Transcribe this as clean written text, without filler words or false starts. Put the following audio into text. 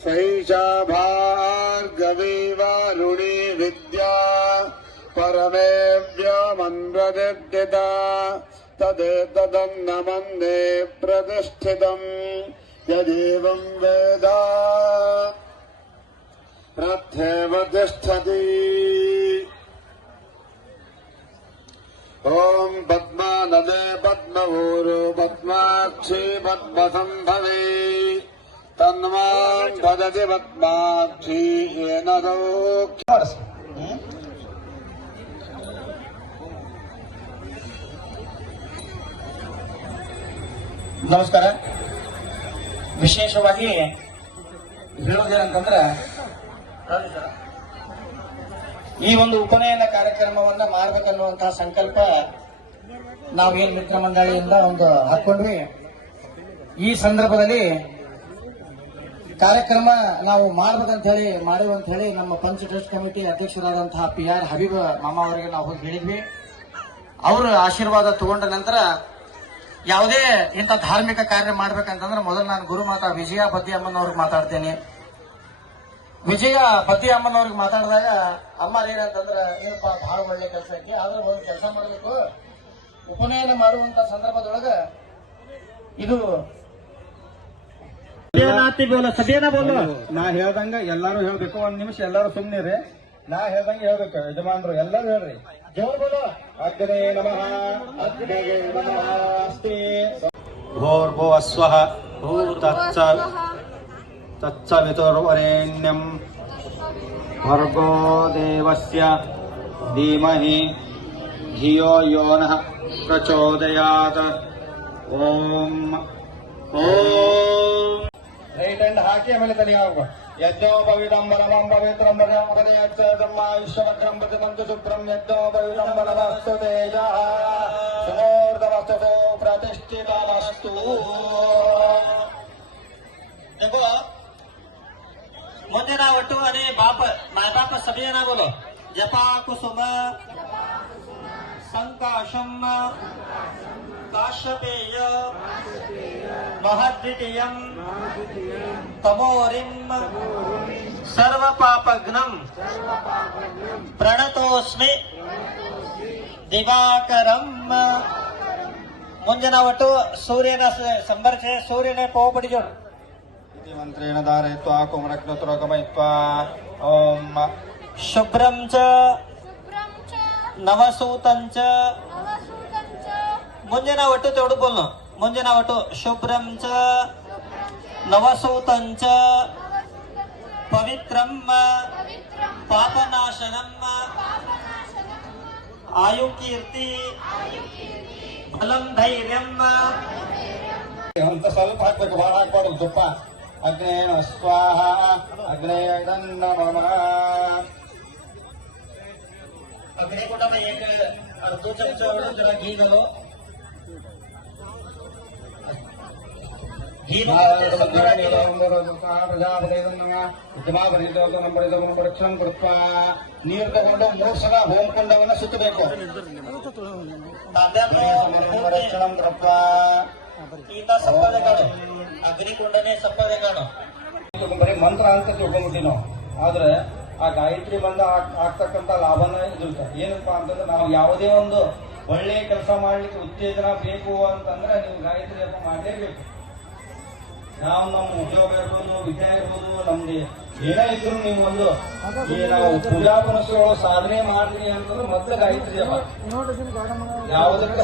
सैषा भार्गवी वारुणी विद्या परमेव्यमन्वदिता तदेतदन्न मन्ये प्रतिष्ठितम् यदेवं वेद रथेव तिष्ठति। ॐ पद्मानदे पद्मभूरो पद्माक्षी पद्मसम्भवे तन्मां भजति पद्माक्षी येन ನಮಸ್ಕಾರ. ವಿಶೇಷವಾಗಿ ಹೇಳೋದೇನಂತಂದ್ರೆ ಈ ಒಂದು ಉಪನಯನ ಕಾರ್ಯಕ್ರಮವನ್ನ ಮಾಡಬೇಕನ್ನುವಂತಹ ಸಂಕಲ್ಪ ನಾವೇನ್ ಮಿತ್ರ ಮಂಡಳಿಯಿಂದ ಒಂದು ಹಾಕೊಂಡ್ವಿ. ಈ ಸಂದರ್ಭದಲ್ಲಿ ಕಾರ್ಯಕ್ರಮ ನಾವು ಮಾಡ್ಬೇಕಂತ ಹೇಳಿ ಮಾಡುವಂತ ಹೇಳಿ ನಮ್ಮ ಪಂಚ ಟ್ರಸ್ಟ್ ಕಮಿಟಿ ಅಧ್ಯಕ್ಷರಾದಂತಹ PR ಹಬೀಬ್ ಮಾಮಾ ಅವರಿಗೆ ನಾವು ಹೋಗಿ ಹೇಳಿದ್ವಿ. ಅವರ ಆಶೀರ್ವಾದ ತಗೊಂಡ ನಂತರ ಯಾವುದೇ ಇಂಥ ಧಾರ್ಮಿಕ ಕಾರ್ಯ ಮಾಡ್ಬೇಕಂತಂದ್ರೆ ಮೊದಲು ನಾನು ಗುರುಮಾತಾ ವಿಜಯ ಬದ್ದಿ ಅಮ್ಮನವ್ರಿಗೆ ಮಾತಾಡ್ತೇನೆ. ವಿಜಯ ಬದ್ದಿ ಅಮ್ಮನವ್ರಿಗೆ ಮಾತಾಡಿದಾಗ ಅಮ್ಮ ಏನಂತಂದ್ರೆ ಏನಪ್ಪ ಬಹಳ ಒಳ್ಳೆ ಕೆಲಸ ಐತಿ, ಆದ್ರೆ ಒಂದು ಕೆಲಸ ಮಾಡಬೇಕು, ಉಪನಯನ ಮಾಡುವಂತ ಸಂದರ್ಭದೊಳಗ ಇದು ಸಭೆನ ಬೋಲು ನಾ ಹೇಳ್ದಂಗ ಎಲ್ಲಾರು ಹೇಳ್ಬೇಕು. ಒಂದ್ ನಿಮಿಷ ಎಲ್ಲಾರು ಸುಮ್ನಿರಿ, ನಾ ಹೇಳ್ದಂಗ ಹೇಳ್ಬೇಕು. ಯಜಮಾನ್ರು ಎಲ್ಲರೂ ಹೇಳ್ರಿ, ಜೋರ್ ಬೋಲು. ಅಗ್ನೇ ನಮಃ ಅಗ್ನೇ ನಮಃ ಅಸ್ತಿ ಭೋರ್ಭೋ ಅಸ್ವಃ ತತ್ಸವಿತುರ್ವರೆಣ್ಯಂ ಭರ್ಗೋ ದೇವಸ್ಯ ಧೀಮಹಿ ಧಿಯೋ ಯೋ ನಃ ಪ್ರಚೋದಯಾತ್. ಓಂ ಓಂ ರೈಟ್ ಹ್ಯಾಂಡ್ ಹಾಕಿ ಆಮೇಲೆ ತಲೆ ಹಾಕುವ. ಯಜ್ಞೋಪವಿಡಂಬರಮಂ ಪವಿತ್ರಂ ಬ್ರಹ್ಮಾಯುಷ್ಯವಕ್ರಂ ಪ್ರತಿಮಂತು ಶುಭ್ರಂ ಯಜ್ಞೋಪವಿಡಂಬರಮಸ್ತು ತೇಜಃ ಸುಮೂರ್ಧವಸ್ತುತೋ ಪ್ರತಿಷ್ಠಿತಮಸ್ತು. देखो ಮುಂದೆ ನಾವು ಒಟ್ಟು ಅನೇ ಬಾಪ ಮಾಯ ಬಾಪ ಸಭೆಯನ್ನ ಬೋಲೋ. ಜಪಾ ಕುಸುಮ ಸಂಕಾಶಂ ಕಾಶ್ಯಪೇಯ ಮಹದ್ವಿತೀಯಂ ತಮೋರಿಂ ಸರ್ವ ಪಾಪಘ್ನಂ ಪ್ರಣತೋಸ್ಮಿ ದಿವಾಕರಂ. ಮುಂಜಾನೆ ಒಟ್ಟು ಸೂರ್ಯನ ಸಂಬರ್ಚೆ ಸೂರ್ಯನ ಪೋಪಡಿ ಜೋಡು ಮಂತ್ರೇಣ ಧಾರಯಿತ್ವಾ ಕುಮರಕ್ನತುರಗಮಯಿತ್ವಾ. ಓಂ ಶುಭ್ರಂ ಚ ನವಸೂತಂ ಚ. ಮುಂಜಾನೆ ಒಟ್ಟು ತೋಡು ಬೋಲ್ನು. ಮುಂಜಾನೆ ಒಟ್ಟು ಶುಭ್ರಂ ಚ ನವಸೂತಂ ಚ ಪವಿತ್ರಂ ಪಾಪನಾಶನಂ ಆಯುಕೀರ್ತಿ ಬಲಂ ಧೈರ್ಯಂ. ಅಂತ ಸ್ವಲ್ಪ ಹಾಕ್ಬೇಕು, ಬಹಳ ಹಾಕ್ಬಾರ್ದು ತುಪ್ಪ. ಅಗ್ನೇ ಸ್ವಾಹ ಅಗ್ನೇ ನಮಃ. ಅಗ್ನಿ ಕೂಡ ಅರ್ಧ ಚಮಚ ಜರ ಗೀಗಲು ನೀರು ತಗೊಂಡು 3 ಸಲ ಹೋಮಕುಂಡವನ್ನ ಸುತ್ತಬೇಕು. ಸಪ್ಪದೆ ಕಾಣು ಅಗ್ನಿಕುಂಡನೇ ಸಪ್ಪದೆ ಕಾಣು. ಬರೀ ಮಂತ್ರ ಅಂತ ತಿಳ್ಕೊಂಡ್ಬಿಟ್ಟಿ ನಾವು. ಆದ್ರೆ ಆ ಗಾಯತ್ರಿ ಬಂದ ಆಗ್ತಕ್ಕಂಥ ಲಾಭನ ಇದಿರುತ್ತೆ. ಏನಪ್ಪಾ ಅಂತಂದ್ರೆ ನಾವು ಯಾವುದೇ ಒಂದು ಒಳ್ಳೆ ಕೆಲಸ ಮಾಡ್ಲಿಕ್ಕೆ ಉತ್ತೇಜನ ಬೇಕು ಅಂತಂದ್ರೆ ನೀವು ಗಾಯತ್ರಿ ಜಪ ಮಾಡಲೇಬೇಕು. ನಾವು ನಮ್ಮ ಉದ್ಯೋಗ ಇರ್ಬೋದು, ವಿದ್ಯೆ ಇರ್ಬೋದು, ನಮ್ದು ಏನೇ ಇದ್ರು ನೀವು ಒಂದು ನಾವು ಪೂಜಾ ಪುನಸ್ಸುಗಳು ಸಾಧನೆ ಮಾಡ್ತೀನಿ ಅಂತಂದ್ರೆ ಮೊದಲು ಗಾಯತ್ರಿ ಜಪ ಯಾವುದಕ್ಕೆ